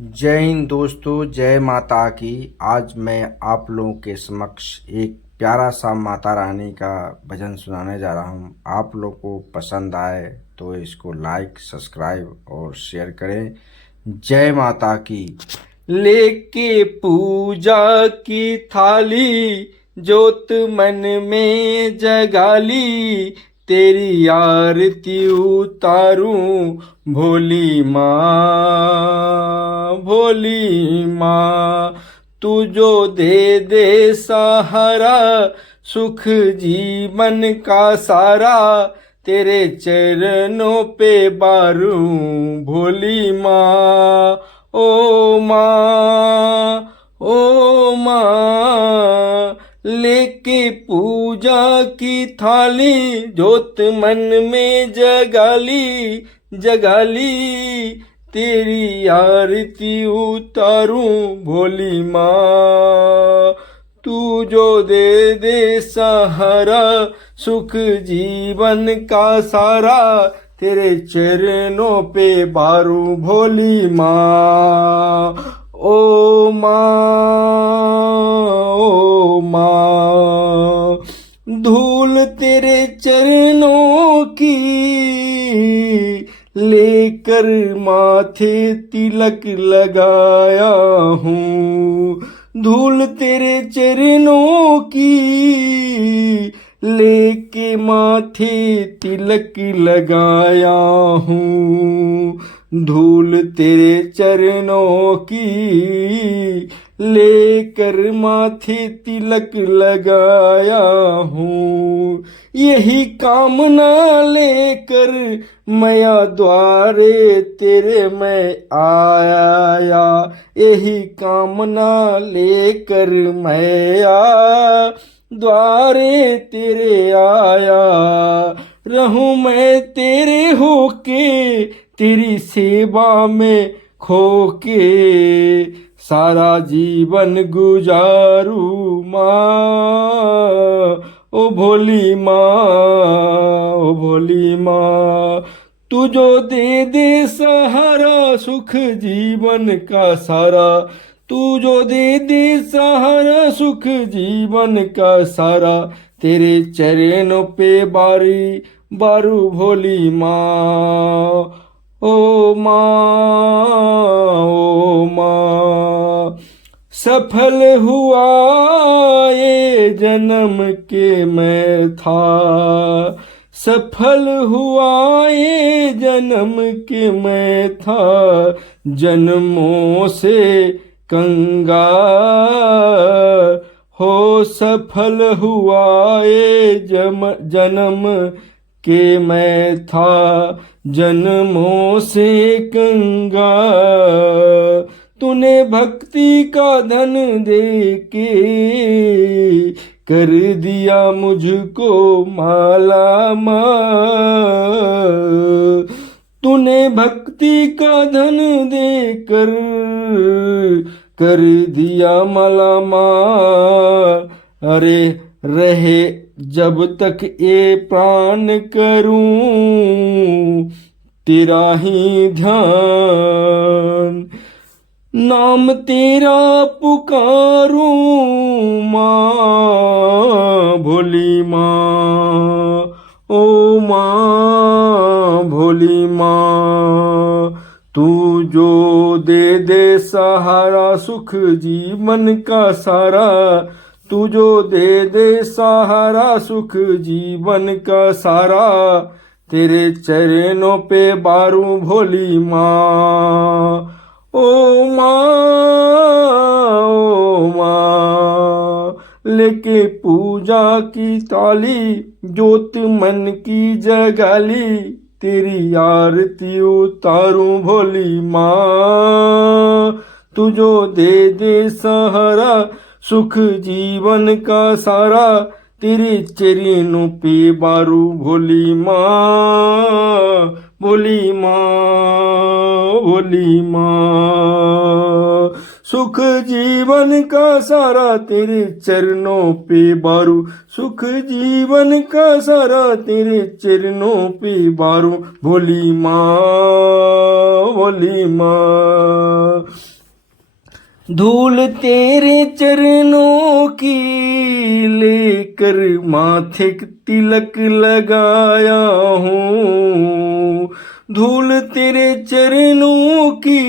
जय हिंद दोस्तों, जय माता की। आज मैं आप लोगों के समक्ष एक प्यारा सा माता रानी का भजन सुनाने जा रहा हूँ। आप लोग को पसंद आए तो इसको लाइक, सब्सक्राइब और शेयर करें। जय माता की। लेके पूजा की थाली, जोत मन में जगाली, तेरी आरती उतारूं भोली माँ, भोली माँ। तू जो दे दे सहारा, सुख जीवन का सारा, तेरे चरणों पे बारूं भोली माँ। ओ माँ, ओ माँ, लेके पूजा की थाली, जोत मन में जगाली, जगाली, तेरी आरती उतारूं भोली माँ। तू जो दे दे सहारा, सुख जीवन का सारा, तेरे चरणों पे बारूं भोली माँ। ओ माँ, ओ माँ, धूल तेरे चरणों की लेकर माथे तिलक लगाया हूँ। धूल तेरे चरणों की लेके माथे तिलक लगाया हूँ। धूल तेरे चरणों की लेकर माथे तिलक लगाया हूँ। यही कामना लेकर मैया द्वारे तेरे मैं आया। यही कामना लेकर मैया द्वारे तेरे आया। रहूं मैं तेरे होके, तेरी सेवा में खोके, सारा जीवन गुजारू माँ। ओ भोली माँ, ओ भोली माँ, तू जो दे दे सहारा, सुख जीवन का सारा। तू जो दे दे सहारा, सुख जीवन का सारा, तेरे चरणों पे बारी बारू भोली माँ। ओ माँ, ओ माँ, सफल हुआ ये जन्म के मैं था। सफल हुआ ये जन्म के मैं था। जन्मों से कंगाल हो, सफल हुआ ये जन्म के मैं था। जन्मों से कंगाल, तूने भक्ति का धन दे के कर दिया मुझको माला माल। तूने भक्ति का धन दे कर दिया माला माल। अरे रहे जब तक ये प्राण करूं तेरा ही ध्यान। नाम तेरा पुकारूं माँ, भोली माँ। ओ माँ, भोली माँ, तू जो दे दे सहारा, सुख जीवन का सारा। तू जो दे दे सहारा, सुख जीवन का सारा, तेरे चरणों पे बारूं भोली माँ। ओ माँ, ओ माँ, लेके पूजा की थाली, जोत मन की जगाली, तेरी आरती उतारूं भोली माँ। तू जो दे दे सहारा, सुख जीवन का सारा, तेरे चरणों पे बारू भोली माँ। भोली माँ, भोली माँ, सुख जीवन का सारा, तेरे चरणों पे बारू। सुख जीवन का सारा, तेरे चरणों पे बारू भोली माँ, भोली माँ। धूल तेरे चरणों की लेकर माथे तिलक लगाया हूँ। धूल तेरे चरणों की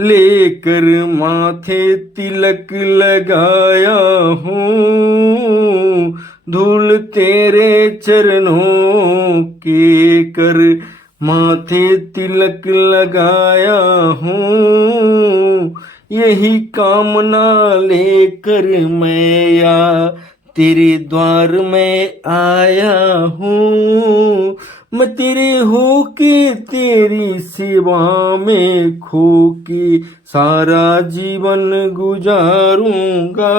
लेकर माथे तिलक लगाया हूँ। धूल तेरे चरणों के कर माथे तिलक लगाया हूँ। यही कामना लेकर मैं या तेरे द्वार में आया हूँ। मैं तेरे होके तेरी सेवा में खो के सारा जीवन गुजारूंगा।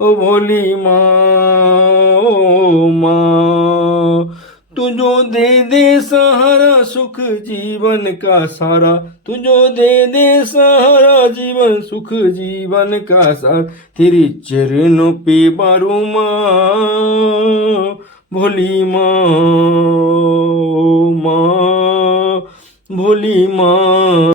ओ भोली माँ, ओ माँ, तू जो दे दे सहारा सुख जीवन का सारा, तू जो दे दे सहारा जीवन सुख जीवन का सार, तेरे चरणों पे बारू माँ, भोली माँ, ओ माँ, भोली माँ।